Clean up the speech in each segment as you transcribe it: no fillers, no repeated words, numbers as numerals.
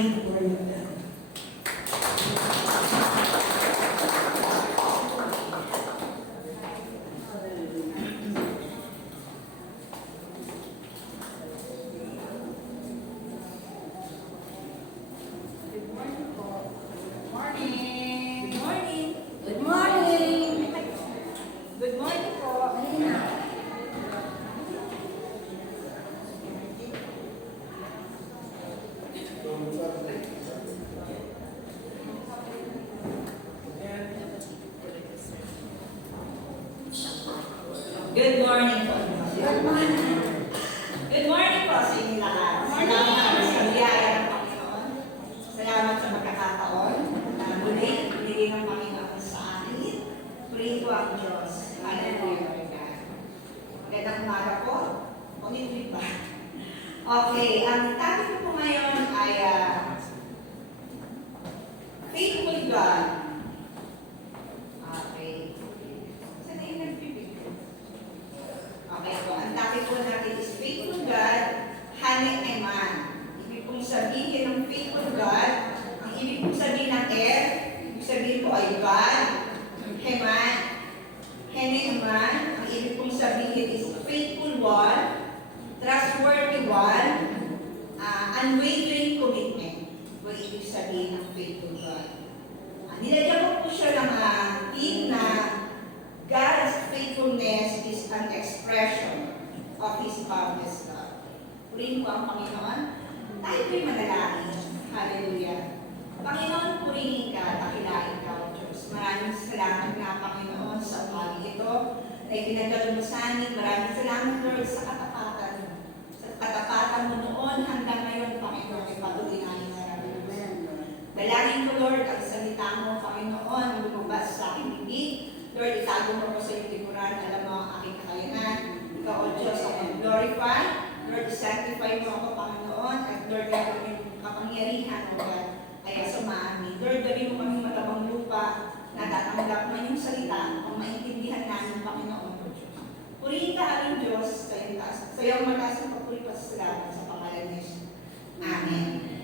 behind the word of God. Good morning po. Good morning. Good morning po sa inyo lahat. Salamat sa biyaya ng Panginoon. Salamat sa pagkakataon na muli binigay ng Panginoon sa akin. Purihin ko ang Diyos. Hallelujah, Lord God. Magandang umaga po. Ulit ba? Okay, ang topic ko po ngayon ay faithful God. Okay. Saan yung nagpipigil? Okay po, ang topic po natin is faithful God, Hane Eman. Ibig pong sabihin ng faithful God, ang ibig pong sabihin ng ibig sabihin po ay God, Heman, Hane Eman. Ang ibig pong sabihin is faithful one, trustworthy one, unwavering commitment. Kung ibig sabihin ng faithful God. Nilagyan ko po siya ng theme na God's faithfulness is an expression of His boundless love. Purihin ko ang Panginoon. Tayo po'y manalangin. Hallelujah. Panginoon, purihin ka, dakilain ka, O Diyos. Maraming salamat nga, Panginoon, sa umaga ito na ipinagdalo mo sa amin. Maraming salamat, Lord, sa katapatan mo. Sa katapatan mo noon hanggang ngayon, Panginoon, ipatuloy namin na namin. Dalangin ko, Lord, ang salita mo, Panginoon, ang lumabas sa aking bibig. Lord, itago mo ko sa iyong likuran. Alam mo ang aking kakayanan. Ikaw, O Diyos, ang glorify. Lord, sanctify mo ako, Panginoon. At Lord, gagawin mo yung kapangyarihan, O God, ay sumaamin. Lord, gawin mo kami matabang lupa na tatanggap mo yung salita kung maintindihan namin, Panginoon, O Diyos. Purihin ka, aming Diyos, sa iyong mataas ng papuri pa sa pangalan ni Jesus. Amen.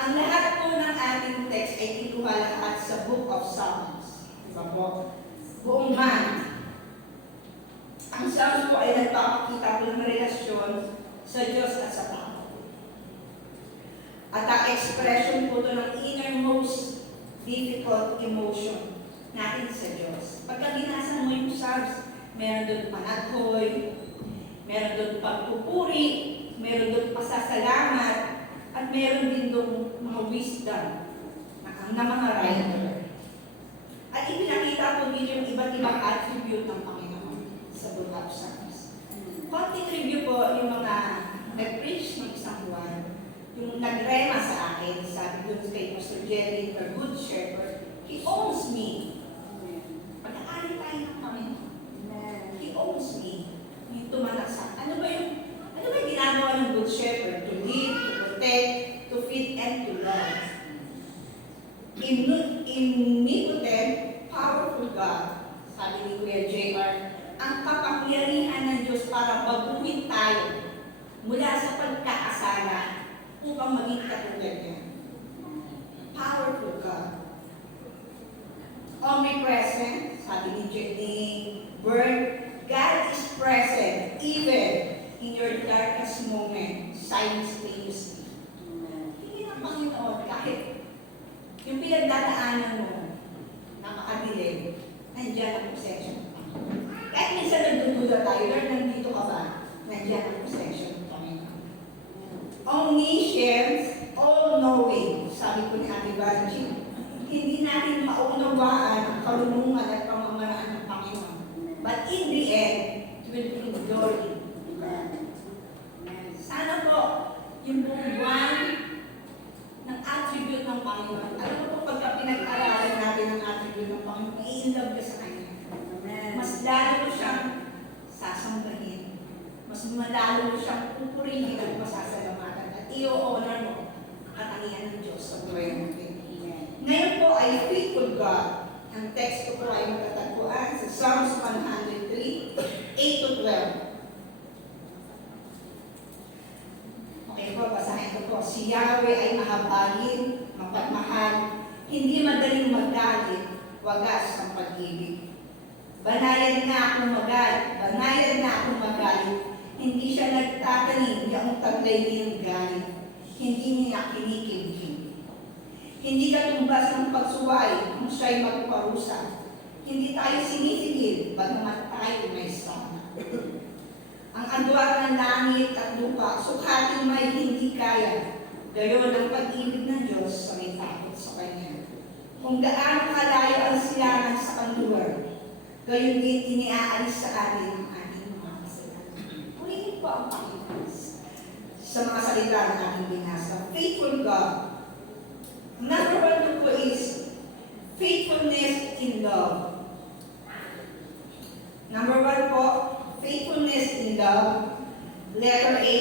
Ang lahat po ng ating text ay kinuha lahat sa Book of Psalms. Diba po? Buong man. Ang Psalms po ay nagpapakita po ng relasyon sa Diyos at sa tao. At ang expression po ito ng innermost difficult emotion natin sa Diyos. Pagka binasa mo yung Psalms, meron doon panaghoy, meron doon pagpupuri, meron doon pasasalamat, at meron din doon mga wisdom na mga writer. At ipinakita po din yung iba't ibang attribute ng Panginoon sa Book of Psalms. Konting review po yung mga nag-preach ng isang buwan, yung nagrema sa akin, sabi doon kay Pastor Jerry, the Good Shepherd, He owns me. Pagkakali tayo ng Panginoon. He owns me. Yung tumanak sa ano ba yung ginagawa ng Good Shepherd? To lead, to protect, to feed, and to love. Omnipotent, powerful God, sabi ni Kuya J.R., ang kapangyarihan ng Diyos para baguhin tayo mula sa pagkakasala upang maging katulad niya. Powerful God. Omnipresent, sabi ni Bert, God is present even in your darkest moment, simultaneously. Hindi ng Panginoon, kahit yung pinagdadaanan mo na makadilim, nandiyan ang protection ng Panginoon. Kahit minsan nagdududa tayo, Lord, nandito ka ba? Nandiyan ang protection ng Panginoon. Omniscience, all-knowing, sabi ko ni Ate Banji, hindi natin maunawaan ang kalunungan at pamamaraan ng Panginoon. But in the end, it will bring glory. Sana po, yung buong buwan ng attribute ng Panginoon. Alam mo po, pagka pinag-aralan natin ang attribute ng Panginoon, i-inlove ka sa Kanya. Mas lalo mo siyang sasambahin. Mas malalo mo siyang pupurihin at masasalamatan. At i-honor mo ang katangian ng Diyos sa buhay natin. Ngayon po ay faithful God. Ang text ko po ay matatagpuan sa Psalms 103, 8-12. Okay po, basahin ko po. Si si Yahweh ay mahabagin, mapagmahal, hindi madaling magalit, wagas ang pag-ibig. Banayad na akong magalit, hindi siya nagtatanim yung taglay niyang galit, hindi niya kinikimkim. Hindi katumbas ng pagsuway kung siya'y magparusa. Hindi tayo sinisigil, bagamat tayo may sama. Ang agwat ng langit at lupa, sukating may hindi kaya. Gayon ang pag-ibig ng Diyos sa may takot sa Kanya. Kung gaano kalayo ang silangan sa kanluran, gayon din iniaalis sa atin ang ating mga kasalanan. Purihin po ang Panginoon sa mga salita ng ating binasa. Faithful God. Number one po is faithfulness in love. Number one po, faithfulness in love. Letter A,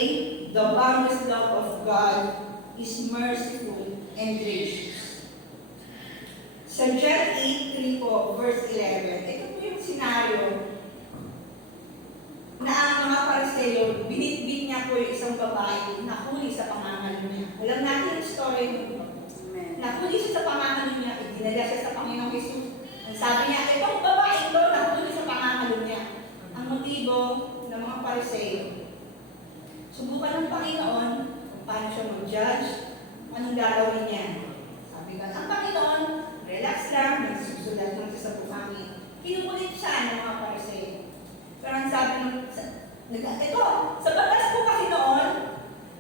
the boundless love of God is merciful and gracious. Sa John 8:3 po, verse 11, ito po yung senaryo na ang mga Pariseo, binitbit niya po yung isang babae na huli sa pangangalo niya. Alam natin yung story niya. Nahuli siya sa pangangalo niya, dinala siya sa Panginoong Jesus. Ang sabi niya, itong babae ito, nahuli sa pangangalo niya. Ang motibo ng mga Pariseo, subukan ng Panginoon kung paano siya mag-judge, anong gagawin niya. Sabi ka, ang Panginoon, relax lang, nagsusulat lang siya sa buhangin. Kinukulit siya ng mga Pariseo. Pero ang sabi ng, ito, sa batas ko kasi noon,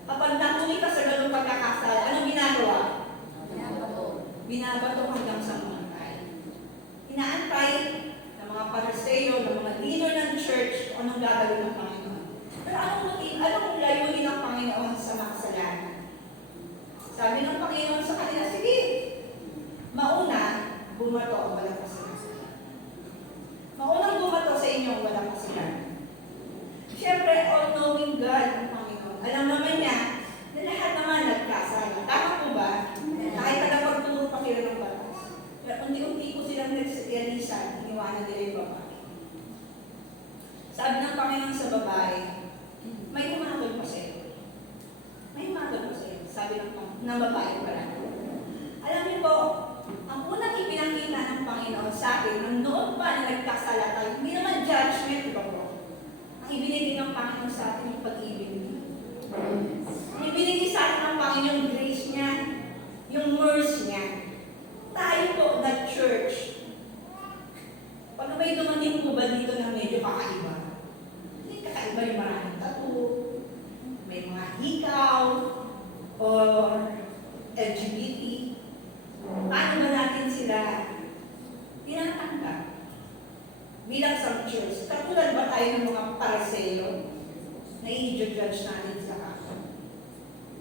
kapag nahuli ka sa ganung pagkakasal, anong ginagawa? Binabato hanggang sa mamatay. Inaantay ng mga Pariseo, ng mga leader ng church, kung anong gagawin ng Panginoon. Pero anong layunin ng Panginoon sa makasalanan? Sabi ng Panginoon sa kanila, sige, mauna, bumato ang walang kasalanan. Maunang bumato sa inyo ang walang kasalanan. Siyempre, all-knowing God ang Panginoon. Alam naman niya na lahat naman nagkasala. Tama po ba? Kahit tagapagturo pa sila ng batas. Pero unti-unti po silang nagsirealisan, iniwanan nila yung babae. Sabi ng Panginoon sa babae, may umatol pa sa'yo. May umatol pa sa'yo. Sabi ng babae pala. Alam niyo po, ang unang ipinakita ng Panginoon sa akin, nung noon pa na nagkasala tayo, hindi naman judgment, di ba po? Ang ibinigay ng Panginoon sa atin yung pag-ibig niya. Ang ibinigay sa atin ng Panginoon yung grace niya, yung mercy niya. Tayo po, the church, pag may dumating po ba dito na medyo kakaiba? Hindi kakaiba yung maraming tattoo, may mga hikaw, or LGBT. Paano ba natin sila tinatanggap bilang sa church? Katulad ba tayo ng mga Pariseo na i-judge natin sa kaso?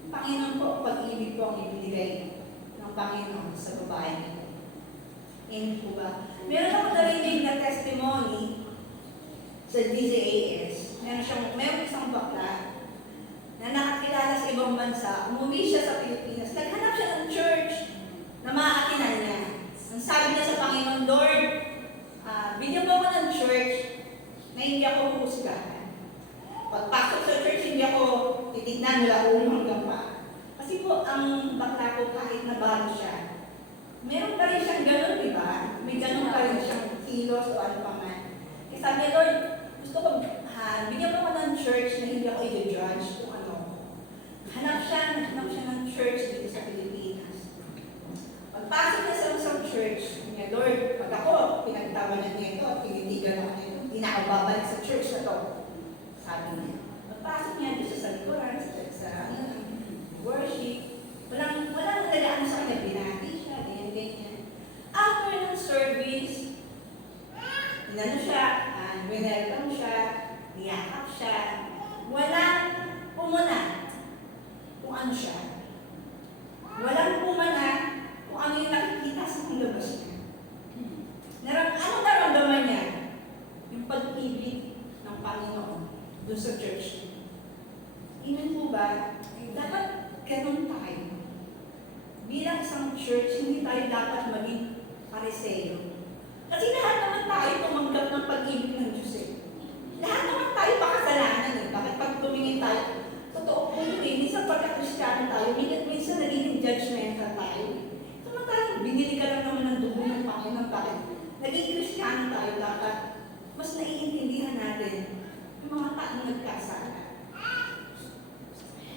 Panginoon po, pag-ibig po ang ibinigay ng Panginoon sa babae nito. Hindi po ba? Meron ako narinig na testimony sa DZAS. Meron isang bakla na nakakilala sa ibang bansa. Umuwi siya sa Pilipinas. Naghanap siya ng church na maakinan niya. Ang sabi niya sa Panginoon, Lord, bigyan mo ako ng church na hindi ako husgahan. Pagpasok sa church, hindi ako titignan mula ulo hanggang pa. Kasi po, ang bakla ko kahit nabalo siya, meron pa rin siyang ganun, di ba? May ganun pa rin siyang kilos o ano pa man. Kaya sabi niya, Lord, gusto ko, bigyan mo ako ng church na hindi ako i-judge kung ano. Hanap siya ng church dito sa Pilipinas. Pagpasok niya sa isang church, niya, Lord, pag ako, pinagtawanan niya ito, tinitigan ako nito, hindi na ako babalik sa church na to. Sabi niya. Pagpasok niya dito sa likuran, sa worship, walang nalagaan sa kanya, binati siya, ganyan. After ng service, inano siya, welcome siya, niyakap siya, walang pumuna kung ano siya. Walang pumana kung ano yung nakikita sa labas niya. Ano naramdaman niya? Yung pag-ibig ng Panginoon doon sa church niya. Amen po ba? Dapat ganun tayo. Bilang isang church, hindi tayo dapat maging Pariseo. Kasi lahat naman tayo tumanggap ng pag-ibig ng Diyos eh. Lahat naman tayo pakasalanan eh. Bakit pag tumingin tayo, totoo po yun eh. Minsan pagka-Kristiyano tayo, minsan mas naiintindihan natin yung mga taong nagkasala.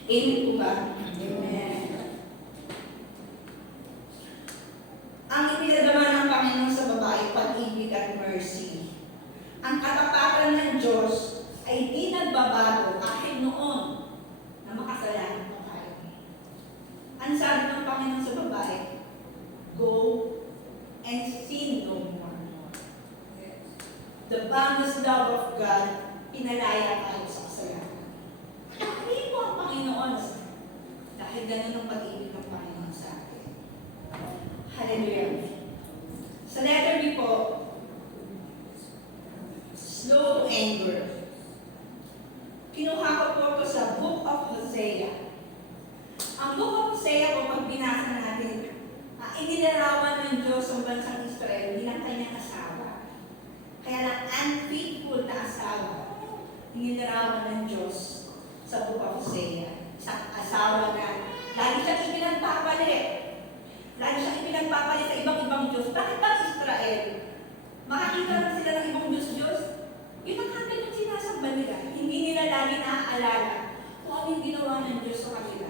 Amen po ba? Amen. Ang ipinadama ng Panginoon sa babae, pag-ibig at mercy. Ang katapatan ng Diyos ay di nagbabago kahit noon na makasalanan pa tayo. Ang sabi ng Panginoon sa babae, go and sin no more. The boundless love of God, pinalaya tayo sa kasalanan. Hindi po ang Panginoon dahil ganun ang pag-ibig ng Panginoon sa atin. Hallelujah. Sa letter B po, slow to anger. Kinuha ko po ito sa Book of Hosea. Ang Book of Hosea po, pag binasa natin, inilarawan ng Diyos ang bansang Israel bilang kanyang asawa. Kaya lang unfaithful na asawa, inilarawan ng Diyos sa Book of Hosea. Sa asawa na lagi siyang ipinagpapalit. Lagi siyang ipinagpapalit sa ibang-ibang Diyos. Bakit ba Israel? Makakita lang sila ng ibang Diyos-Diyos? Yun ang hanggang yung sinasamba nila. Hindi nila lagi naaalala kung ano yung ginawa ng Diyos sa kanila.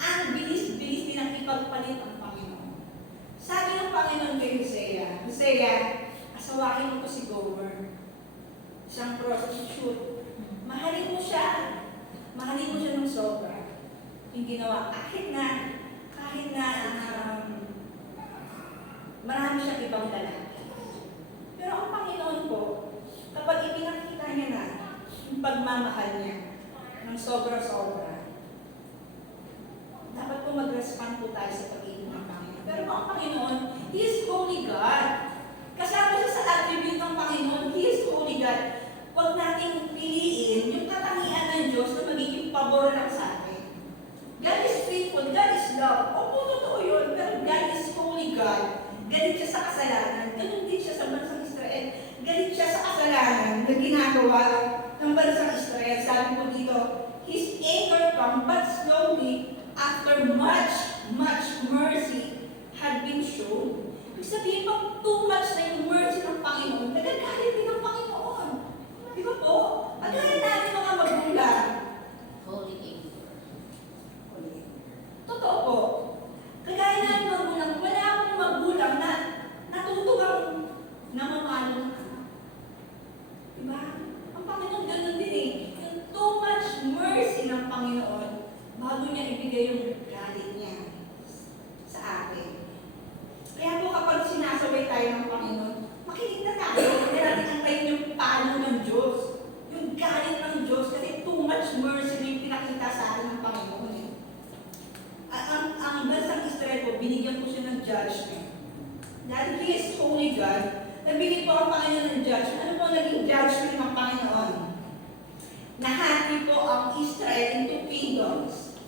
Ang bilis-bilis nilang ipagpalit ang Panginoon. Sabi ng Panginoon kay Hosea, Hosea, asawahin mo ko si Gomer. Isang prostitute. Mahalin mo siya. Mahalin mo siya ng sobra. Yung ginawa, kahit na marami siyang ibang lalaki. Pero ang Panginoon po, kapag ipinakita niya na yung pagmamahal niya ng sobra-sobra, dapat po mag-respond po tayo sa pag-ibig ng Panginoon. Pero ang Panginoon, He is Holy God. Kasama siya sa attribute ng Panginoon, He is Holy God. Huwag nating piliin yung katangian ng Diyos na magiging pabor lang sa atin. God is faithful, God is love. Opo, totoo yun, pero God is Holy God. Galit siya sa kasalanan. Ganun din siya sa bansang Israel. Galit siya sa kasalanan na ginagawa ng bansang Israel. Sabi po dito, His anger come but slowly after much mercy had been shown. Ibig sabihin, pag too much na yung mercy ng Panginoon, nagagalit din ng Panginoon. Di ba po? Pagkaya natin mga magulang. Holy anger. Totoo po. Kagaya natin magulang, wala akong magulang na natutugang namamalo ng anak. Diba? Ang Panginoon ganun din eh. Yung too much mercy ng Panginoon bago niya ibigay yung galit niya sa atin. Kaya po kapag sinasabay tayo ng Panginoon, makinig na tayo. Hindi natin antayin yung palo ng Diyos. Yung galit ng Diyos kasi too much mercy na yung pinakita sa atin ng Panginoon eh. Ang bansang Israel po, binigyan po siya ng judgment. Dahil He is Holy God, nabigyan po ang Panginoon ng judgment. Ano po naging judgment ng Panginoon? Nahati po ang Israel into kingdoms.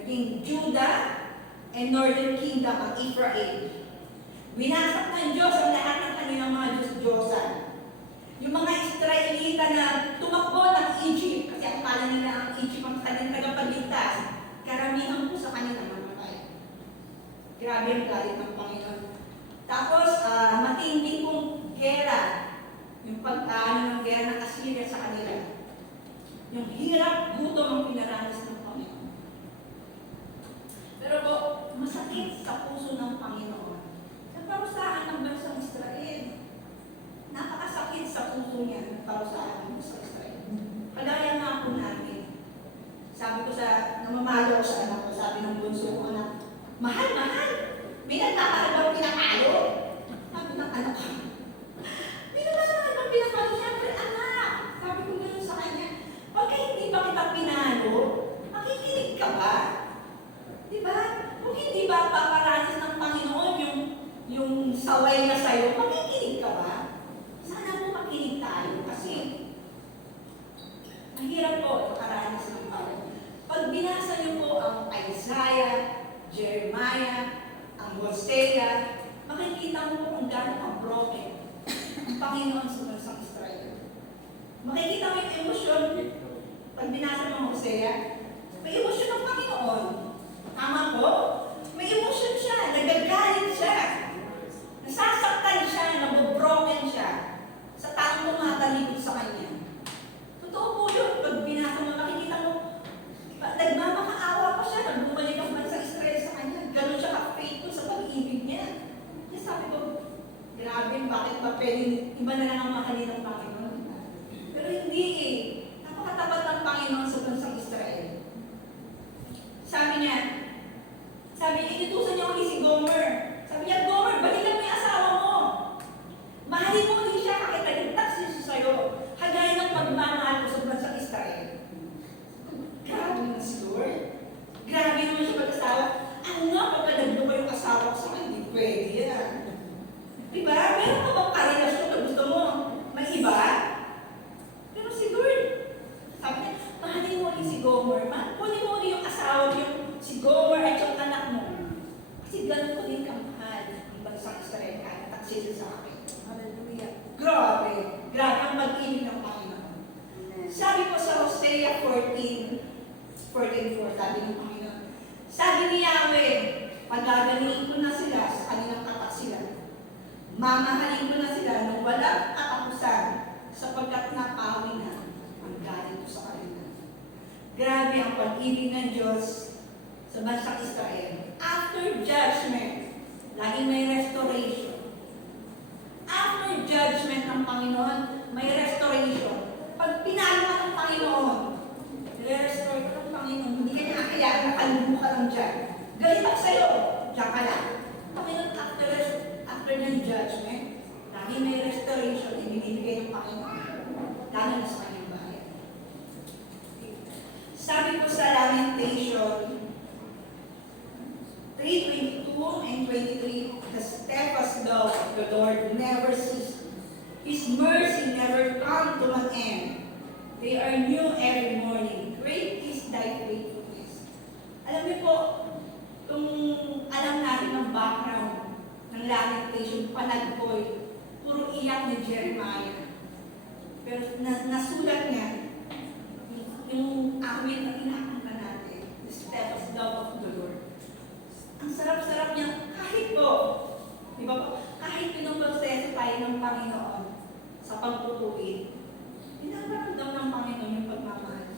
Naging Judah and Northern Kingdom ang Ephraim. Winasak ng Diyos ang lahat ng kanilang mga Diyos-Diyosan. Yung mga Israelita na tumakbo ng Egypt, kasi ang pala nila ang Egypt ang kanilang tagapagligtas, karamihan po sa kanilang mamatay. Grabe ang galit ng Panginoon. Tapos, matindi pong gera, yung ng gera ng Assyria sa kanila. Yung hirap, gutom ang pinaranas ng Panginoon. Pero po, masakit sa puso ng Panginoon. Sa parusahan ng bansang Israel, napakasakit sa puso niya ng parusahan ng bansang Israel. Kagaya nga po natin. Sabi ko namamalo ko sa anak ko, sabi ng bunso ko, anak, mahal, may nagkakaroon bang pinakalo? Sabi ng anak ko, may nagkakaroon bang pinakalo? Siyempre, anak, sabi ko gano'n sa kanya, pagka hindi ba kita pinalo, makikinig ka ba? Diba? Kung hindi ba paparanas ng Panginoon yung saway na sa'yo, makikinig ka ba? Sana mo makinig tayo kasi mahirap po makaranas ng Panginoon. Pag binasa niyo po ang Isaiah, Jeremiah, ang Hosea, makikita mo po kung gaano ka-broken ang Panginoon sa bansang Israel. Makikita mo yung emosyon. Pag binasa mo ang Hosea, may emosyon ng Panginoon. Tama po? May emosyon siya, nagagalit siya, nasasaktan siya, nabobroken siya sa taong iba na lang ang mahalin ng Panginoon. Pero hindi eh. Napakatapat ng Panginoon sa bansang Israel. Sabi niya, inutusan niya ulit si Gomer. Sabi niya, Gomer, balikan mo yung asawa mo. Mahalin mo ulit siya kahit naging siya sa'yo. Hagaya ng pagmamahal ko sa bansang Israel. Grabe naman si Lord. Grabe naman siya mag-asawa. Ako nga, pagka nagdo ko yung asawa ko sa akin, hindi pwede yan. Diba? Meron ka bang karelasyon na gusto mo? May iba? Pero si Lord, sabi niya, mahalin mo ulit si Gomer. Kunin mo ulit yung asawa mo, si Gomer at yung anak mo. Kasi ganun ko din kamahal ang bansang Israel kahit taksila sa akin. Hallelujah. Grabe. Grabe ang mag-ibig ng Panginoon. Sabi ko sa Hosea 14:4, sabi ng Panginoon, sabi ni Yahweh, pagagaling ko na sila sa kanilang kataksilan. Mamahalin ko na sila nang walang katapusan sapagkat napawi na ang galing ko sa kanila. Grabe ang pag-ibig ng Diyos sa bansang Israel. After judgment, laging may restoration. After judgment ng Panginoon, may restoration. Pag pinalo ka ng Panginoon, i-restore ka ng Panginoon, hindi ka niya kakayaan, nakalubog ka lang dyan. Galit ako sa'yo, dyan ka lang. Panginoon, after ng judgment, lagi may restoration, ibinibigay ng Panginoon. Lalo na sa kanyang bayan. Sabi ko sa Lamentation 3:22 and 23, the steadfast love of the Lord never ceases. His mercy never comes to an end. They are new every morning. Great is thy faithfulness. Alam niyo po, kung alam natin ang background ng Lamentation, panagpoy, puro iyak ni Jeremiah. Pero nasulat niya, yung awit na kinakanta natin, the steadfast love of the Lord. Ang sarap-sarap niya, kahit po, di ba po, kahit pinuproseso tayo ng Panginoon sa pagtutuwid, pinaparamdam ng Panginoon yung pagmamahal.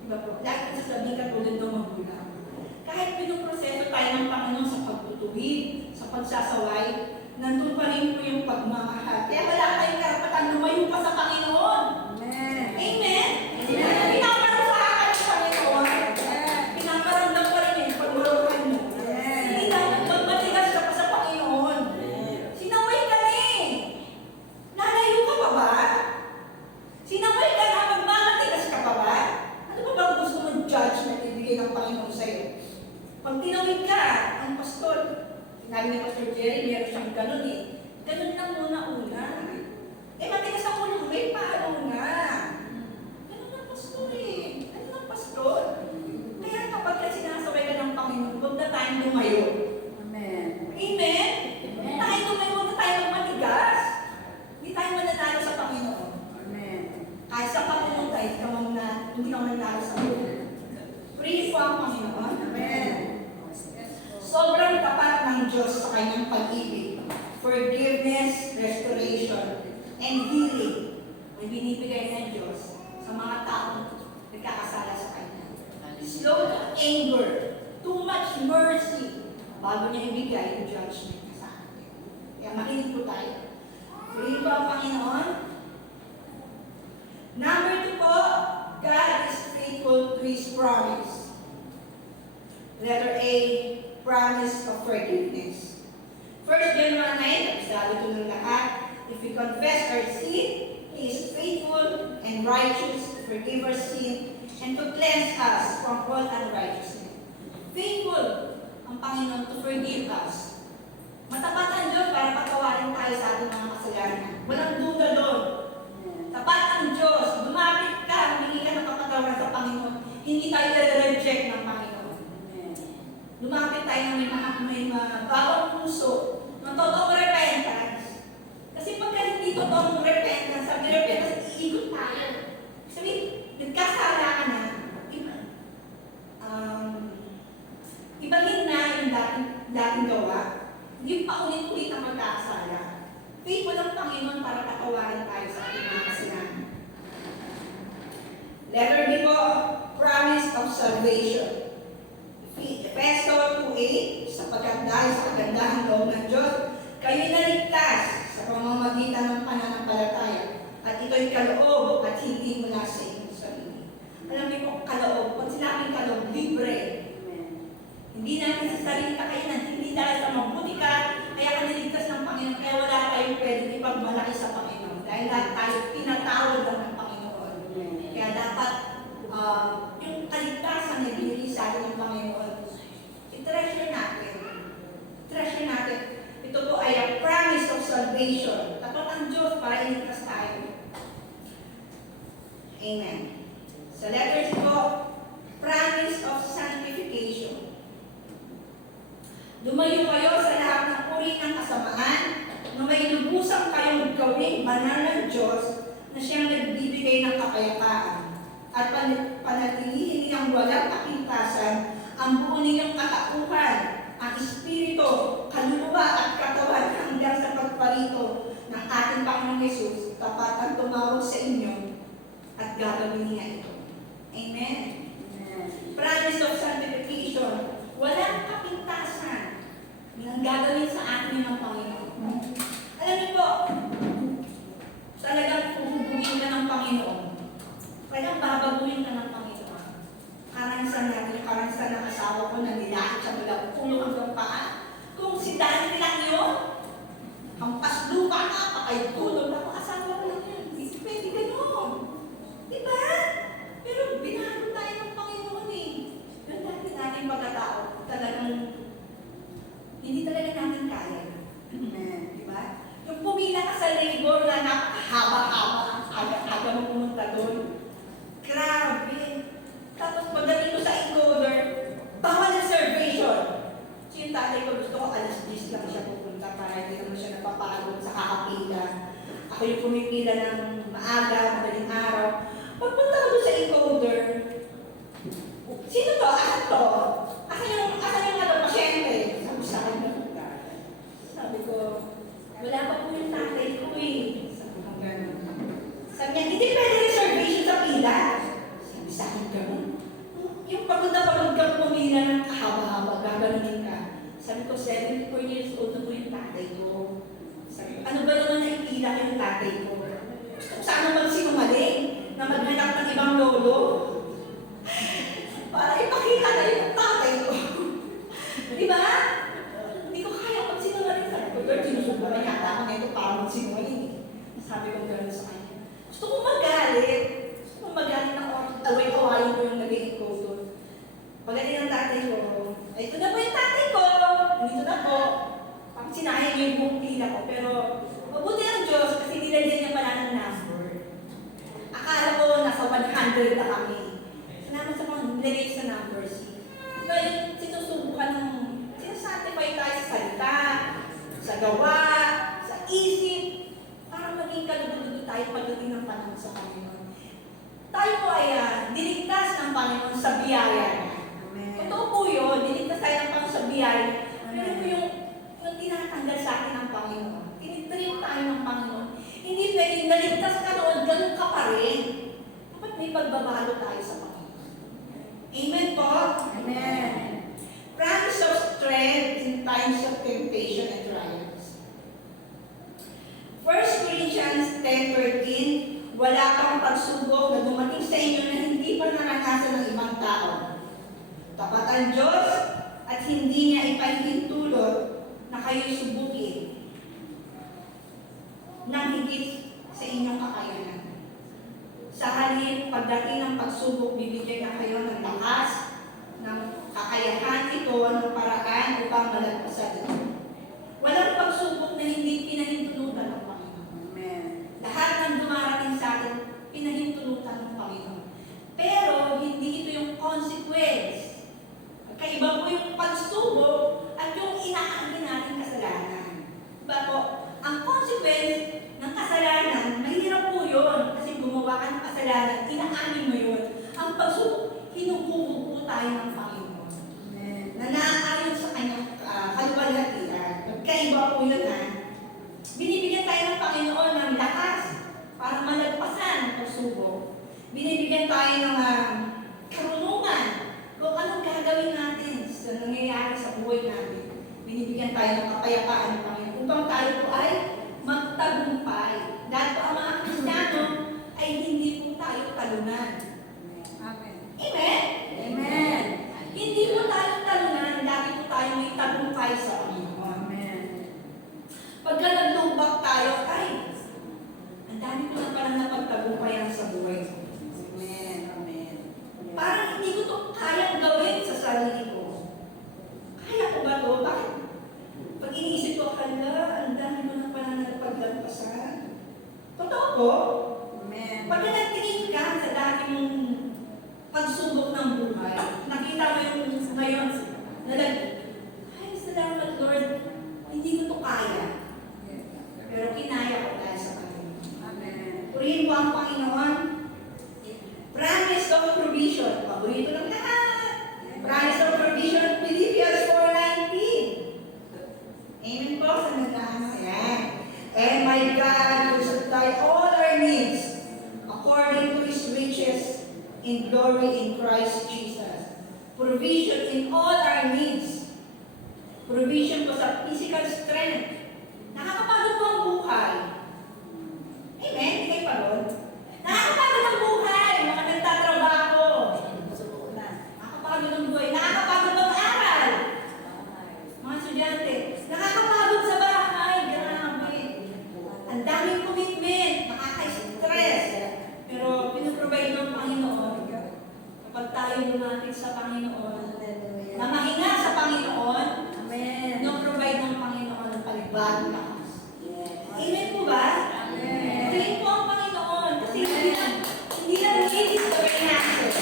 Di ba po, lagi sasabihin katulad ng magulang. Kahit pinuproseso tayo ng Panginoon sa pagtutuwid, sa pagsasaway, nandun pa rin po yung pagmamahal. Kaya wala tayong karapatan lumayo pa sa Panginoon. Amen. Amen? Amen. Pinaparusahan ng Panginoon. Pinaparamdam pa rin yung pagmamahal mo. Hindi dapat magmatigas ka pa sa Panginoon. Sinaway ka na eh. Nalayo ka pa ba? Sinaway ka na, magmamatigas ka pa ba? Ano ba bang gusto mong judgment ibigay ng Panginoon sa'yo? Pag tinawid ka, ang pastor, sinabi ni Pastor Jerry, meron siyang ganun eh. Ganun lang muna-una. Eh, matigas ang ulo, may paano nga? Ganun ang pastor eh. Ganun ang pastor. Kaya kapag ka sinasaway ka ng Panginoon, huwag na tayong lumayo. Amen. Amen? Huwag tayo lumayo, huwag na tayo magmatigas. Hindi tayo mananalo sa Panginoon. Amen. Kahit sa Panginoon, hindi ka mananalo sa Panginoon. Praise po ang Panginoon. Amen. Sobrang tapat ng Diyos sa kanyang pag-ibig, forgiveness, restoration, and healing ay binibigay ng Diyos sa mga taong nagkakasala sa Kanya. Slow to anger, too much mercy, bago niya ibigay yung judgment niya sa atin. Kaya makinig po tayo. Purihin po ang Panginoon. Number 2 po, God is faithful to His promise. Letter A, promise of forgiveness. 1 John 1:9, sabi ito ng lahat, if we confess our sin, He is faithful and righteous to forgive our sin and to cleanse us from all unrighteousness. Faithful ang Panginoon to forgive us. Matapat ang Diyos para patawarin tayo sa ating mga kasalanan. Walang duda doon. Tapat ang Diyos. Lumapit ka, humingi ka ng kapatawaran sa Panginoon. Hindi tayo i-reject ng Panginoon. Lumapit tayo ng may bagong puso, ng totoong repentance. Kasi pagka hindi totoong repentance, sabi repentance, iikot tayo. Sabi, nagkasala ka na, ibahin na yung dating gawa, yung paulit-ulit ang magkakasala. Faithful ang Panginoon para patawarin tayo sa ating mga kasalanan. Letter B po, promise of salvation. Efeso 2:8, sapagkat dahil sa kagandahan loob ng Diyos, kayo naligtas sa sa pamamagitan ng pananampalataya at ito'y kaloob at hindi mula sa inyong sarili. Alam niyo po, kaloob. Pag sinabing kaloob, libre. Hindi natin sa sarili kakayanan, hindi dahil sa mabuti ka, kaya ka niligtas ng Panginoon, kaya wala tayong pwedeng ipagmalaki sa Panginoon. Dahil lahat tayo pinatawad lang ng Panginoon. Kaya dapat yung kaligtasan na binigay sa atin ng Panginoon, i-treasure natin. Treasure natin. Ito po ay a promise of salvation. Dapat ang Diyos para iligtas tayo. Amen. Sa letters po, promise of sanctification. Lumayo kayo sa lahat ng uri ng kasamaan na may lubusang kayong gawing banal ng Diyos na siyang nagbibigay ng kapayapaan at panatilihin niyang walang kapintasan ang buo ninyong katauhan, ang espiritu, kaluluwa at katawan hanggang sa pagparito ng ating Panginoong Hesus, tapat ang tumawag sa inyo at gagawin niya ito. Amen. Promise of sanctification. Walang kapintasan ng gagawin sa atin ng Panginoon. Alam niyo po, talagang pupugugin ka ng Panginoon. Kaya babaguhin ka ng Panginoon. Karanasan natin, karanasan ng asawa ko na nilakit siya mula ulo hanggang paa. Kung si Daniel lang yun, hampas lupa ka, pakay tulog ako, asawa ko lang yun. Hindi pwede gano'n. Diba? Pero binago tayo ng Panginoon eh. Yung dati natin pagkatao, talagang hindi talaga natin kaya. Diba? Yung pumila ka sa labor na napakahaba-haba, aga-aga mo pumunta doon. Grabe. Tapos pagdating ko sa encoder, bawal ang reservation. So yung tatay ko, gusto ko alas 10 lang siya pupunta para hindi naman siya napapagod sa kakapila. Ako yung pumipila ng maaga, madaling araw. Pagpunta ko doon sa encoder, sino to? Asan to? Asan yung pasyente? Sabi sa akin, sabi ko, wala pa po yung tatay ko eh. Sabi ko gano'n. Sabi niya, hindi pwede reservation sa pila. Sabi sa akin gano'n. Yung pagod kang pumila ng kahaba-haba, gaganunin ka. Sabi ko, 74 years old na po yung tatay ko. Sabi ko, ano ba naman na ipila ko yung tatay ko? Gusto ko sana magsinungaling na maghanap ng ibang lolo. Para ipakita na yung tatay ko. Diba? Hindi ko kaya magsinungaling. Sabi ko, Lord, sinusubukan yata ako nito para magsinungaling. Sabi ko gano'n sa kanya. Gusto ko magalit. Gusto ko magalit na away-awayin ko yung naging ko doon. Pagdating ng tatay ko, ito na po yung tatay ko. Dito na po. Pag sinayang niyo yung buong pila ko. Pero mabuti ang Diyos kasi nilagyan niya pala ng number. Akala ko nasa 100 na kami. Salamat sa mga nilagay sa numbers. Ngayon, sinusubukan ng sinasatisfy tayo sa salita, sa gawa, sa isip, para maging kalududo tayo pagdating ng panahon sa Panginoon. Tayo po ay diligtas ng Panginoon sa biyaya. Totoo po yun, diligtas tayo ng Panginoon sa biyaya. Pero po yung tinatanggal sa atin ng Panginoon. Tinitrim tayo ng Panginoon. Hindi pwedeng naligtas ka noon, ganun ka pa rin. Dapat may pagbabago tayo sa Panginoon. Amen po? Amen. Promise of strength in times of temptation and trials. 1 Corinthians 10:13, wala kang pagsubok na dumating sa inyo na hindi pa naranasan ng ibang tao. Tapat ang Diyos at hindi niya ipahihintulot na kayo'y subukin nang higit sa inyong kakayanan. Sa halip, pagdating ng pagsubok, bibigyan niya kayo ng lakas, ng kakayahan ito, ng paraan upang malagpasan ito. Walang pagsubok na hindi pinahintulutan ng Panginoon. Amen. Lahat ng dumarating sa atin, pinahintulutan ng Panginoon. Pero, hindi ito yung consequence. Kaiba po yung pagsubok at yung inaangin natin kasalanan. Diba po? Ang consequence ng kasalanan, mahirap po yun. Kasi gumawa ka ng kasalanan, inaangin mo yun. Ang pagsubok, hinukubo po tayo ng Panginoon. Na naaayon sa kanyang kaluwalhatian. Magkaiba po yun Binibigyan tayo ng Panginoon ng lakas para malagpasan ang pagsubok. Binibigyan tayo ng karunungan kung anong gagawin natin sa nangyayari sa buhay natin. Binibigyan tayo ng kapayapaan ng Panginoon upang tayo po ay magtagumpay po, Amen. pagka nagtingin ka sa dati mong pagsubok ng buhay, nakita mo yung ngayon, ay, salamat Lord, hindi ko to kaya. Pero kinaya ko dahil sa Panginoon. Amen. Purihin po ang Panginoon. Promise of provision. Paborito ng lahat. Promise of provision, Philippians 4:19. Amen po sa nagdaan. Ayan. And my God will supply all our needs according to His riches in glory in Christ Jesus. Provision in all our needs. Provision po sa physical strength. Nakakapagod po ang buhay. Amen? Hindi kayo pagod? Nakakapagod ang buhay. Mga nagtatrabaho. Nakakapagod ang buhay. Nakakapagod mag-aral. Mga estudyante. Nakakapagod sa bahay. Grabe. Ang daming commitment. Nakaka-stress. Pero pinaprovide ng Panginoon. Kapag tayo lumapit sa Panginoon, na mahinga sa Panginoon, Amen. provide ng Panginoon ng palibagong lakas. Amen po ba? Amen. Galing po ang Panginoon. Kasi hindi lang ladies sa finances.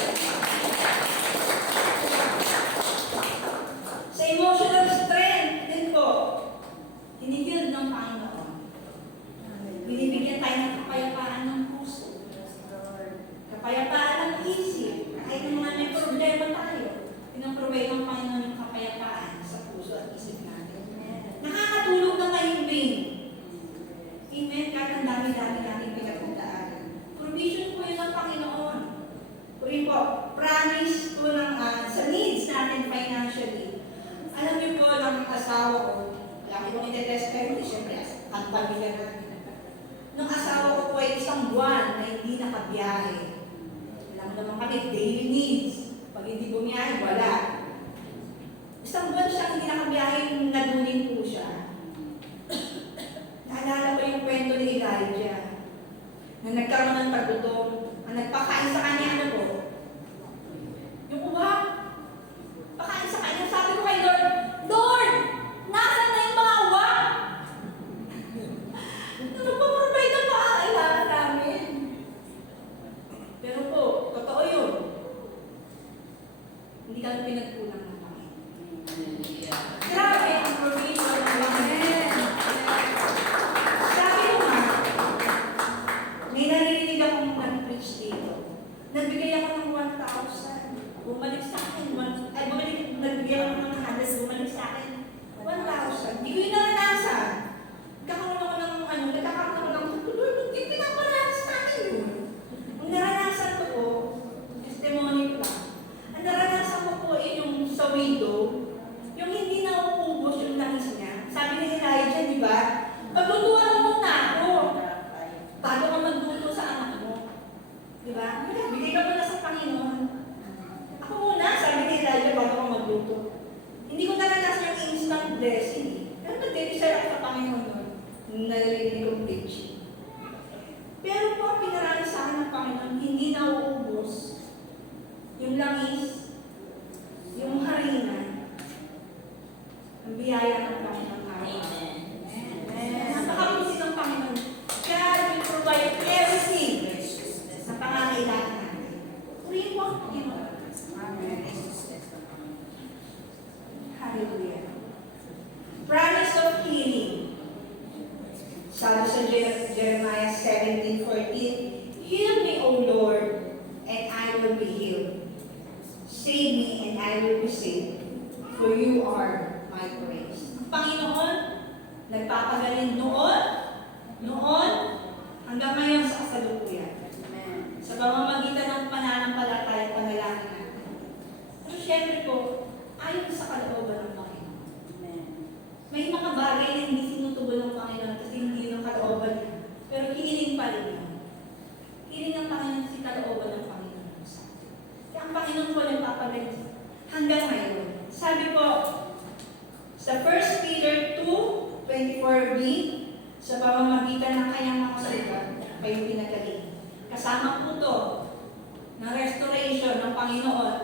Sa emotional strength din po, hinibuild ng Panginoon. Binibigyan tayo ng kapayapaan ng puso. Kapayapaan ng isip. Kahit naman may problema tayo, pinaprovide ng Panginoon yung kapayapaan sa puso at isip natin. Nakakatulog na mahimbing. Amen. Kahit ang dami-dami natin pinagpuntaan. Provision po yun ng Panginoon. Puri po, promise po ng, sa needs natin financially. Alam niyo po ng asawa ko, laki kong itetest kayo, siyempre, ang pamilya natin. Nung asawa ko po ay isang buwan na hindi nakabiyahe. Alam mo naman kami, daily needs. Pag hindi bumiyahe, wala. Isang buwan siya hindi nakabiyahe, nadunin po siya. Naalala ko yung kwento ni Elijah na nagkaroon ng tagutom. Ang nagpakain sa kanya, ano po? Yung uwak. Pakain sa kanya. Sabi ko kay Lord, Lord, nasan na yung mga uwak? Nagpaprovide ang pakakailangan namin. Pero po, totoo yun. Hindi kami pinagkulang ng Panginoon. Grabe ang provision ng Panginoon. Sabi ko nga, may naririnig akong man-preach dito. Nagbigay ako ng 1,000. Bumalik sa akin. Nagbigay ako ng 100. Bumalik sa akin. 1,000. Hindi ko yung naranasan. Nagkakaroon ako ng Lord, hindi pinaparanas sa akin yun. Ang naranasan ko po, testimony ko lang. Ang naranasan ko po ay yung sa widow, yung hindi na uubos yung langis niya. Sabi ni Elijah, di ba? Paglutuan mo muna ako. Bago ka magluto sa anak mo. Di ba? Bigay ka muna sa Panginoon. Ako muna, sabi ni Elijah, bago ka magluto. Hindi ko naranasan yung instant blessing. Pero nag-desire ako sa Panginoon nun. Nalilinig kong preaching. Pero po, ang pinaranas sa akin ng Panginoon, hindi na uubos yung langis, yung harina, ang biyaya ng Panginoon. Amen. Napakabusi ng Panginoon. God will provide everything sa pangangailangan natin. Purihin po ang Panginoon. Amen. Hallelujah. Promise of healing. Sabi sa Jeremiah 17:14, Heal me, O Lord, and I will be healed. Save me, and I will be saved, for you are my praise. Ang Panginoon, nagpapagaling noon, hanggang ngayon sa kasalukuyan. Amen. Sa pamamagitan ng pananampalataya at panalangin natin. Pero syempre po, ayon sa kalooban ng Panginoon. Amen. May mga bagay na hindi sinutugon ng Panginoon kasi hindi ng kalooban niya. Pero hiling pa rin yun. Hiling ng Panginoon si kalooban ng Panginoon sa atin. Kaya ang Panginoon po nagpapagaling hanggang ngayon. Sabi po, sa 1 Peter 2:24b, sa pamamagitan ng kanyang mga salita, kayo pinagaling. Kasama po to ng restoration ng Panginoon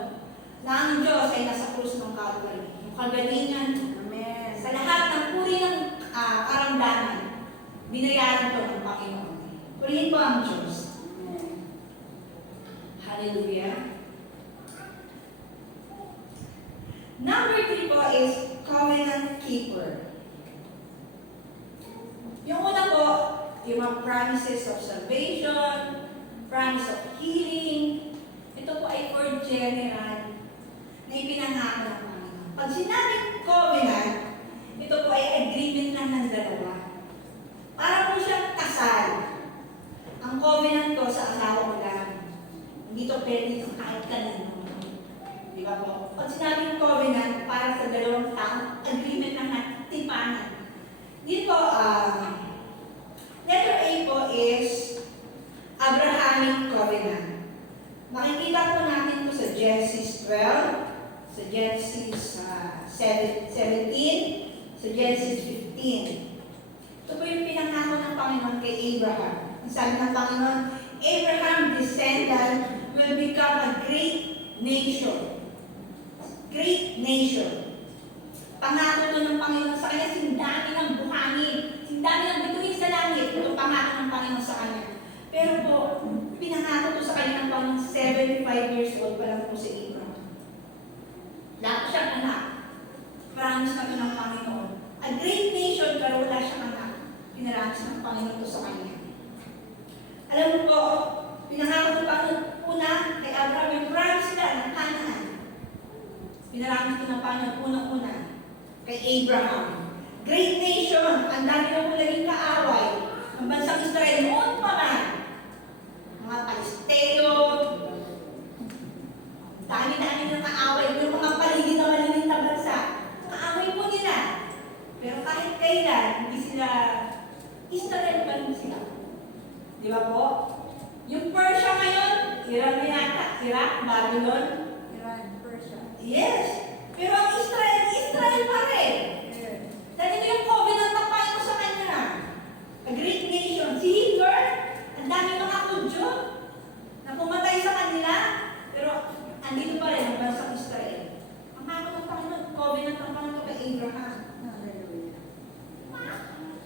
na ang Diyos ay nasa krus ng Calvary. Yung kagalingan, Amen. sa lahat ng uri ng karamdaman, binayaran to ng Panginoon. Purihin po ang Diyos. Hallelujah. Number 3 po is covenant keeper. Yung una po, yung mga promises of salvation, promise of healing. Ito po ay for general na ipinangako ng Panginoon. Pag sinabing covenant, ito po ay agreement lang ng dalawa. Para po siyang kasal. Ang covenant ko sa asawa ko lang. Hindi to pwede sa kahit kanino. Di ba po? Pag sinabing covenant, para sa dalawang tao, agreement lang na tipanan. Dito, letter A po is Abrahamic covenant. Makikita po natin ito sa Genesis 12, sa Genesis 17, sa Genesis 15. Ito po yung pinangako ng Panginoon kay Abraham. Ang sabi ng Panginoon, Abraham descendant will become a great nation. Great nation. Pangako ito ng Panginoon sa kanya, sindami ng buhangin, sindami ng bituin sa langit. Ito pangako ng Panginoon sa kanya. Pero po, pinangako ito sa kanya ng Panginoon, 75 years old pa lang po si Abraham. Lahat siyang anak. Promise na ito ng Panginoon. A great nation, pero wala siyang anak. Pinaramis ng Panginoon ito sa kanya. Alam mo po, pinangako ng Panginoon una kay Abraham, yung promise nila ng Canaan. Pinaramis ito ng Panginoon unang-una kay Abraham. Great nation, ang dami na po naging kaaway ng bansang Israel noon pa man. Mga Palesteo, dami-dami ng kaaway, yung mga paligid na malalim na bansa. Kaaway po nila. Pero kahit kailan, hindi sila, Israel pa rin sila. Di ba po? Yung Persia ngayon, Iran yata, Iraq, Babylon. Iran, Persia. Yes. Pero ang Israel, Israel pa rin. Dahil ito yung covenant ng Panginoon sa kanya. A great nation. Si Hitler, ang dami mga Hudyo na pumatay sa kanila, pero andito pa rin ang bansang Israel. Ang hako ng Panginoon, covenant ng Panginoon kay Abraham. Hallelujah.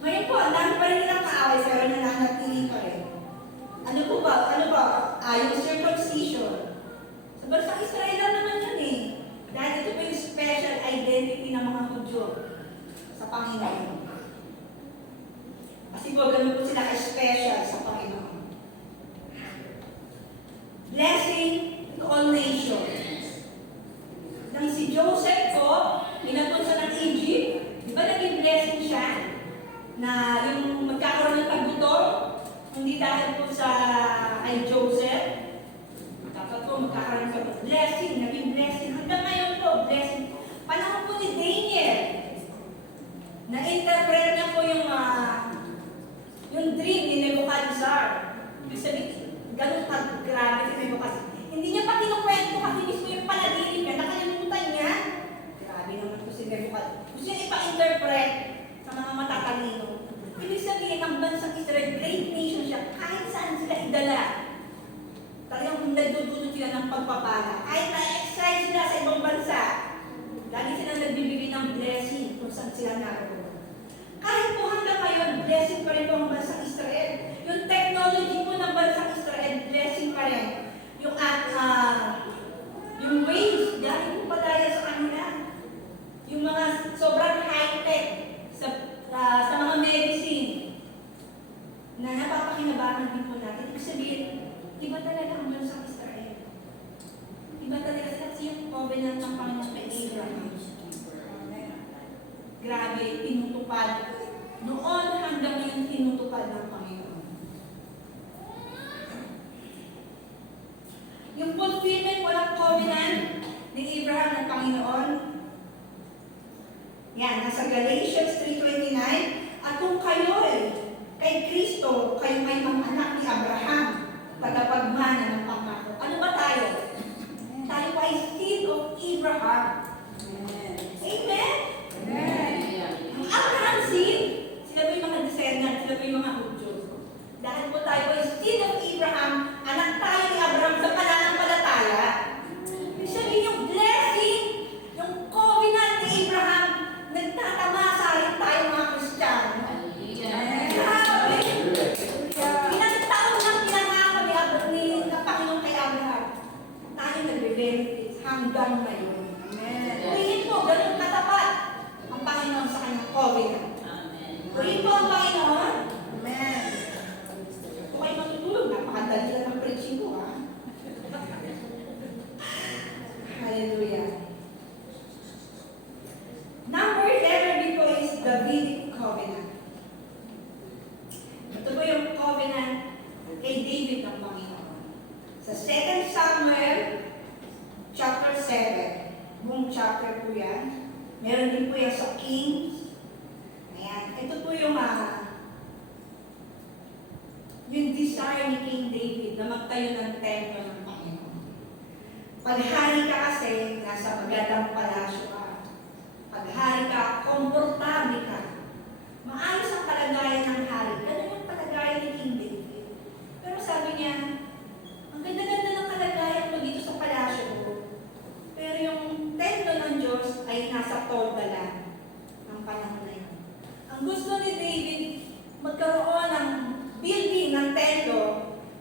Ngayon po, ang dami pa rin nilang kaaway, pero nananatili pa rin. Ano po ba? Yung circumcision. Sa bansang Israel lang naman yun eh. Dahil ito po yung special identity ng mga Hudyo sa Panginoon. Kasi po, ganun po sila ka-special sa Panginoon. Blessing to all nations. Nang si Joseph po, inapon siya ng Egypt, di ba naging blessing siya? Na yung magkakaroon ng tagutom, hindi dahil po sa kay Joseph, dapat po magkakaroon ng blessing, naging blessing. Hanggang ngayon po, blessing. Panahon po ni Daniel, na-interpret niya po yung dream ni Nebuchadnezzar. Ibig sabihin, ganun grabe si Nebuchadnezzar. Hindi niya pa kinukwento kasi mismo yung panaginip niya, nakalimutan niya. Grabe naman po si Nebuchadnezzar. Gusto niya ipa-interpret sa mga matatalino. Ibig sabihin, ang bansang Israel, great nation siya, kahit saan sila idala. Talagang nagdudulot sila ng pagpapala. Kahit na-excite sila sa ibang bansa, lagi sila nagbibigay ng blessing kung saan sila naroon. Kahit po hanggang ngayon, blessing pa rin po ang bansang Israel. Yung technology po ng bansang Israel, blessing pa rin. Yung waves, galing po pa dahil sa kanila. Yung mga sobrang high-tech sa mga medicine na napapakinabangan din po natin. Ibig sabihin, iba talaga ang bansang Israel. Iba talaga sila kasi yung covenant ng Panginoon kay Abraham. Grabe, tinutupad. Noon hanggang ngayon tinutupad ng Panginoon. Yung fulfillment po ng covenant ni Abraham ng Panginoon, yan, nasa Galatians 3:29, at kung kayo kay Kristo, kayo may mga anak ni Abraham, tagapagmana ng pangako. Ano ba tayo? Tayo ay seed of Abraham. Amen. Amen? Amen. Ang Abraham seed, sila po yung mga descendant, sila po yung mga Hudyo. Dahil po tayo ay seed of Abraham, anak tayo ni Abraham sa pananampalataya. Ibig sabihin yung blessing, yung covenant ni Abraham, nagtatamasa rin hanggang ngayon. Amen. Purihin po, ganun katapat ang Panginoon sa kanyang covenant. Amen. Purihin po ang Panginoon. Amen. Kung kayo matutulog, napakadali lang ng preaching ko, ha? Hallelujah. Number 11 po is Davidic covenant. Ito po yung covenant kay David ng Panginoon. Sa 2 Samuel chapter 7, buong chapter po yan. Meron din po yan sa Kings. Ayan. Ito po yung desire ni King David na magtayo ng templo ng Panginoon. Paghari ka kasi, nasa magandang palasyo ka. Paghari ka, komportable ka. Maayos ang kalagayan ng hari. Ganun yung kalagayan ni King David. Pero sabi niya, ang ganda-ganda ng kalagayan mo dito sa palasyo ko. Pero yung templo ng Diyos ay nasa tolda lang ng panahon na yun. Ang gusto ni David, magkaroon ng building ng templo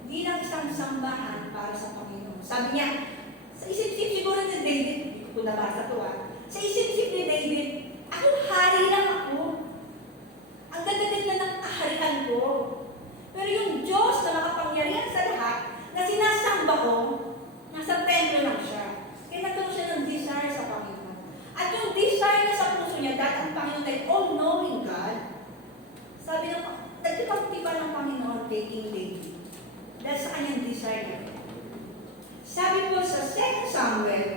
bilang isang sambahan para sa Panginoon. Sabi niya, sa isip-isip siguro ni David, hindi ko nabasa ito sa isip-isip ni David, ako hari lang ako. Ang ganda-ganda ng kaharian ko. Pero yung Diyos na makapangyarihan sa lahat, na sinasamba ko, nasa templo lang siya. Kaya nagkaroon siya ng desire sa Panginoon. At yung desire na sa puso niya, dahil ang Panginoon ay all-knowing God, sabi ng nagkipagtipan ng Panginoon kay King David. Dahil sa kanyang desire niya. Sabi po sa 2 Samuel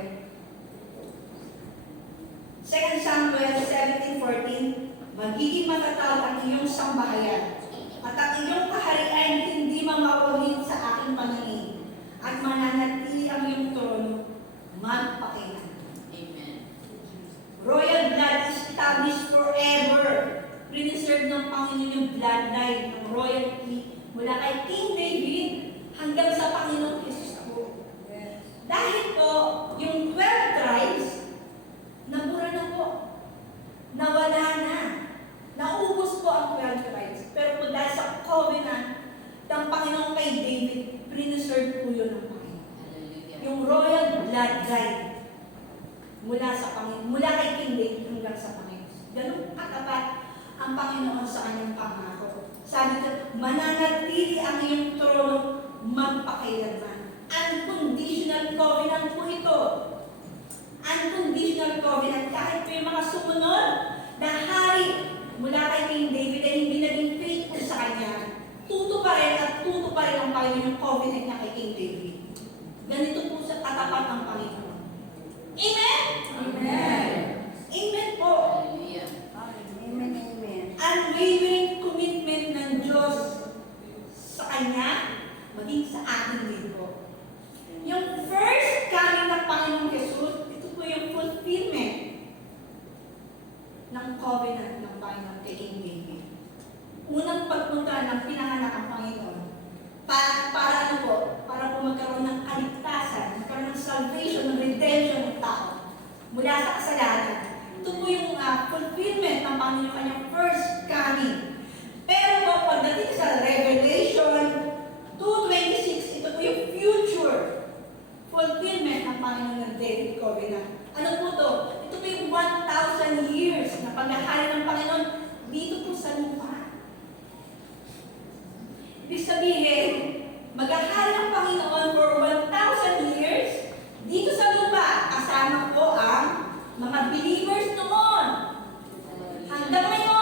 17:14, magiging matatawag ang iyong sambahayan at ang iyong kaharian hindi mamawalin sa aking paningin at mananatili ang iyong trono magpakailanman. Amen. Royal blood is established forever. Preserve ng Panginoon yung bloodline ng royalty mula kay King David hanggang sa Panginoong Jesus po. Yes. Dahil po, yung 12 tribes, nabura na po. Nawala na. Naubos po ang 12 tribes. Pero po dahil sa covenant ng Panginoon kay David, preserve po yun ng Panginoon. Hallelujah. Yung royal bloodline mula sa Panginoon, mula kay King David hanggang sa Panginoon. Ganun katapat ang Panginoon sa kanyang pangako. Sabi ko, mananatili ang iyong trono magpakailanman. Unconditional covenant po ito. Unconditional covenant. Kahit po yung mga sumunod na hari mula kay King David ay hindi naging faithful sa kanya, tuto pa rin at tuto pa rin ang Panginoon yung covenant niya kay King David. Ganito po sa katapat ng Panginoon. Amen? Amen. Amen po. Hallelujah. Amen. Amen. Unwavering commitment ng Diyos sa Kanya, maging sa atin din po. Yung first coming ng Panginoong Jesus, ito po yung fulfillment ng covenant ng Panginoon kay King David. Unang pagpunta ng pinanganak ang Panginoon, para ano po? Para po magkaroon ng kaligtasan, magkaroon ng salvation, ng redemption ng tao mula sa kasalanan. Ito po yung fulfillment ng Panginoon kanyang first coming. Pero po, pagdating sa Revelation 2:26, ito po yung future fulfillment ng Panginoon ng David Covenant. Ano po to? Ito po yung 1,000 years na paghahari ng Panginoon dito po sa lupa. Ibig sabihin, maghahari ng Panginoon for 1,000 years dito sa lupa. Kasama po ang mga believers noon. Hanggang ngayon,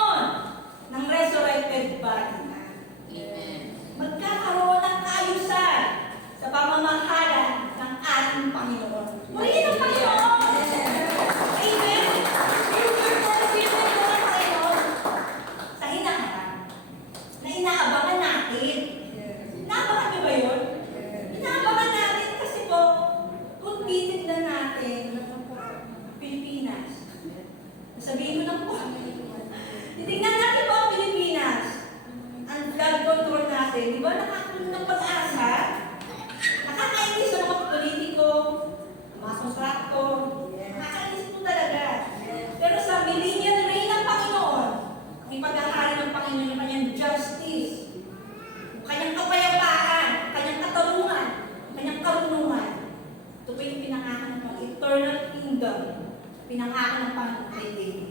pinangako ng Panginoon kay David.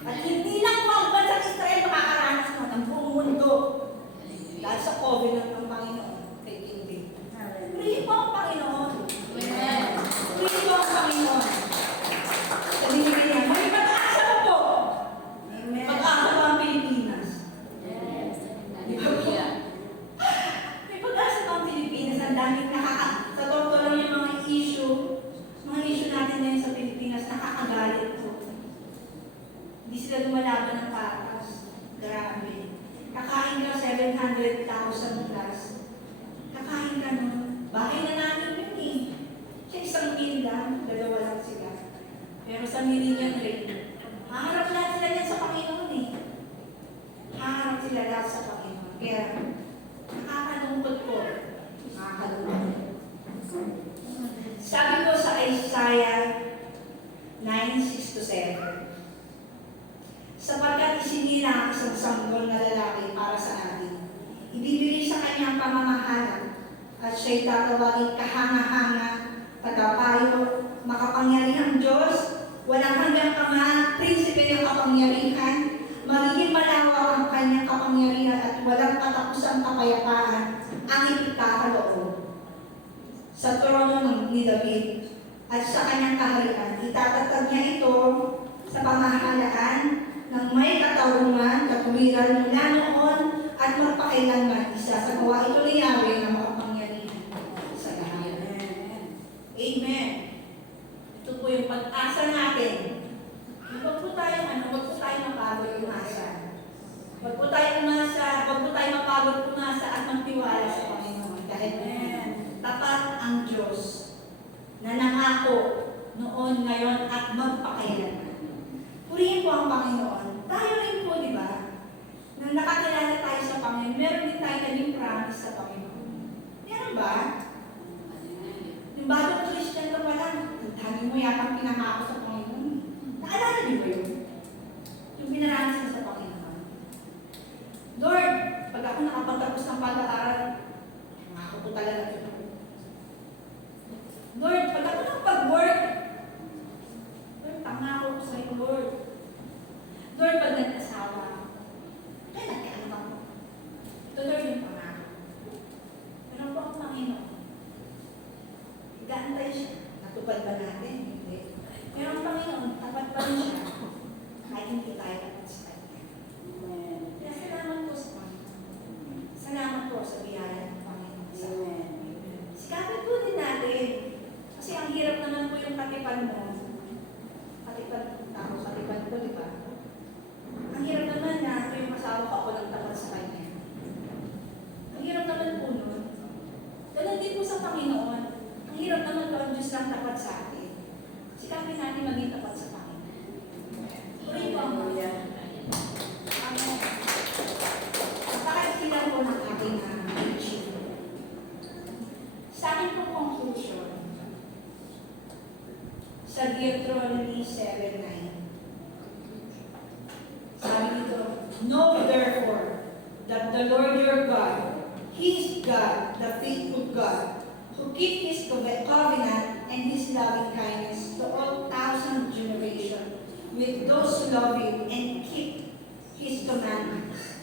At hindi lang po ang bansang Israel makakaranas nun, ang buong mundo. Dahil sa covenant ng Panginoon kay King David. Purihin po ang Panginoon. Amen. Purihin po ang Panginoon. Sabihin niya, may pag-asa po po. Amen. Pag-asa po ang Pilipinas. Yes. Hallelujah. May pag-asa po ang Pilipinas. Ang daming sa totoo lang yung mga issue natin ngayon sa Pilipinas, nakakagalit po. Hindi sila lumalaban ng patas. Grabe. Kakain ka 700,000 plus. Kakain ka nun. Bahay na natin yun eh. Sa isang meal lang, dalawa lang sila. Pero sa millennium reign, haharap lahat sila yan sa Panginoon eh. Haharap sila lahat sa Panginoon. Kaya, nakakalungkot po. Nakakalungkot. Sabi ko sa Isaiah 9:6-7, sapagkat isinira ang isang sanggol na lalaki para sa atin, ibibigay sa kanya ang pamamahala, at siya'y tatawagin kahanga-hanga, tagapayo, makapangyarihang Diyos, walang hanggang Ama, prinsipe ng kapangyarihan, magiging malawak ang kanyang kapangyarihan at walang katapusang kapayapaan ang ipagkakaloob. Sa trono ni David at sa kanyang kaharian, itatatag niya ito sa pamahalaan ng may katarungan, katuwiran mula noon at magpakailanman. Isasagawa ito ni Yahweh na makapangyarihan sa lahat. Amen. Ito po yung pag-asa natin. Huwag po tayo mapagod umasa. Huwag po tayo mapagod umasa at magtiwala sa Panginoon. Dahil tapat ang Diyos na nangako noon, ngayon, at magpakailanman. Purihin po ang Panginoon. Tayo rin po, di ba? Nang nakakilala tayo sa Panginoon, meron din tayo naging promise sa Panginoon. Meron ba? Yung bagong Christian ka pa lang, ang dami mo yatang pinangako sa Panginoon. Naalala niyo ba yun? Yung pinaranas mo sa Panginoon. Lord, pag ako nakapagtapos ng pag-aaral, nangako ko talaga ito. Lord, pag ako nakapag-work, Lord, pangako ko sa'yo, Lord. Lord, pag nag-asawa, kaya nagkaanak ako. Ito, Lord, yung pangako. Pero po ang Panginoon, gaantay siya. Natupad ba natin? Hindi. Pero ang Panginoon, tapat pa rin siya. Kahit hindi tayo tapat sa Kanya. Kaya salamat po sa Panginoon. Salamat po sa biyaya ng Panginoon sa amin. Sikapin po din natin. Kasi ang hirap naman po yung katipan mo. Katipan ko, di ba? Ang hirap naman na ito yung asawa ko, ako lang tapat sa Kanya. Ang hirap naman po nun. Ganun din po sa Panginoon. Ang hirap naman po ang Diyos lang tapat sa atin. Sikapin natin maging tapat sa Panginoon. Tuloy po ang mga. Amen. Pakailan po ng ating teaching. Sa akin po conclusion, sa Deuteronomy 7:9. Sabi dito, know therefore that the Lord your God, He is God, the faithful God, who keep His covenant and His loving kindness to all thousand generations with those who love Him and keep His commandments.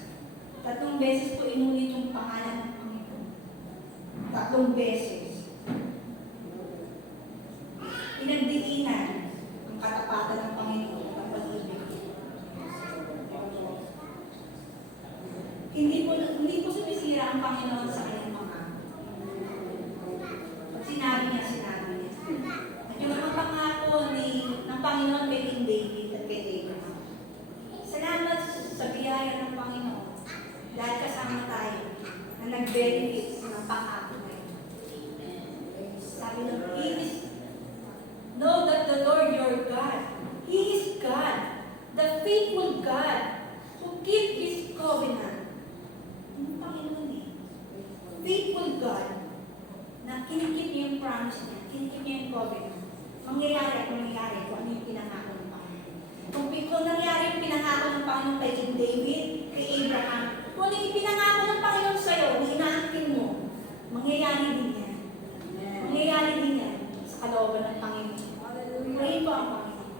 3 beses po inulit yung pangalan ng Panginoon. 3 beses. Pinagdiinan ang katapatan ng Panginoon at pag-ibig. Hindi po sumisira ang Panginoon sa kanyang mga. Pag sinabi niya. At yung mga pangako ng Panginoon kay King David at kay Abraham. Salamat sa biyaya ng Panginoon dahil kasama tayo na nag-benefit ng pangako na ito. Sabi ng know that the Lord your God, He is God, the faithful God, who keep His covenant. Ang Panginoon eh. Faithful God, na kinikip niya yung promise niya, kinikip niya yung covenant. Mangyayari at mangyayari kung ano yung pinangako ng Panginoon. Kung nangyari yung pinangako ng Panginoon kay King David, kay Abraham, kung ano yung pinangako ng Panginoon sa'yo, na inaangkin mo, mangyayari din yan. Mangyayari din yan sa kalooban ng Panginoon. Pray po ang Panginoon.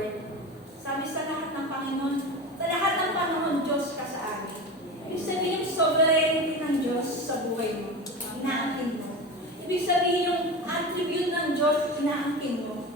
Lord. Sabi sa lahat ng Panginoon, sa lahat ng panahon, Diyos ka sa amin. Ibig sabihin yung sovereignty ng Diyos sa buhay mo, inaangkin mo. Ibig sabihin yung attribute ng Diyos, inaangkin mo.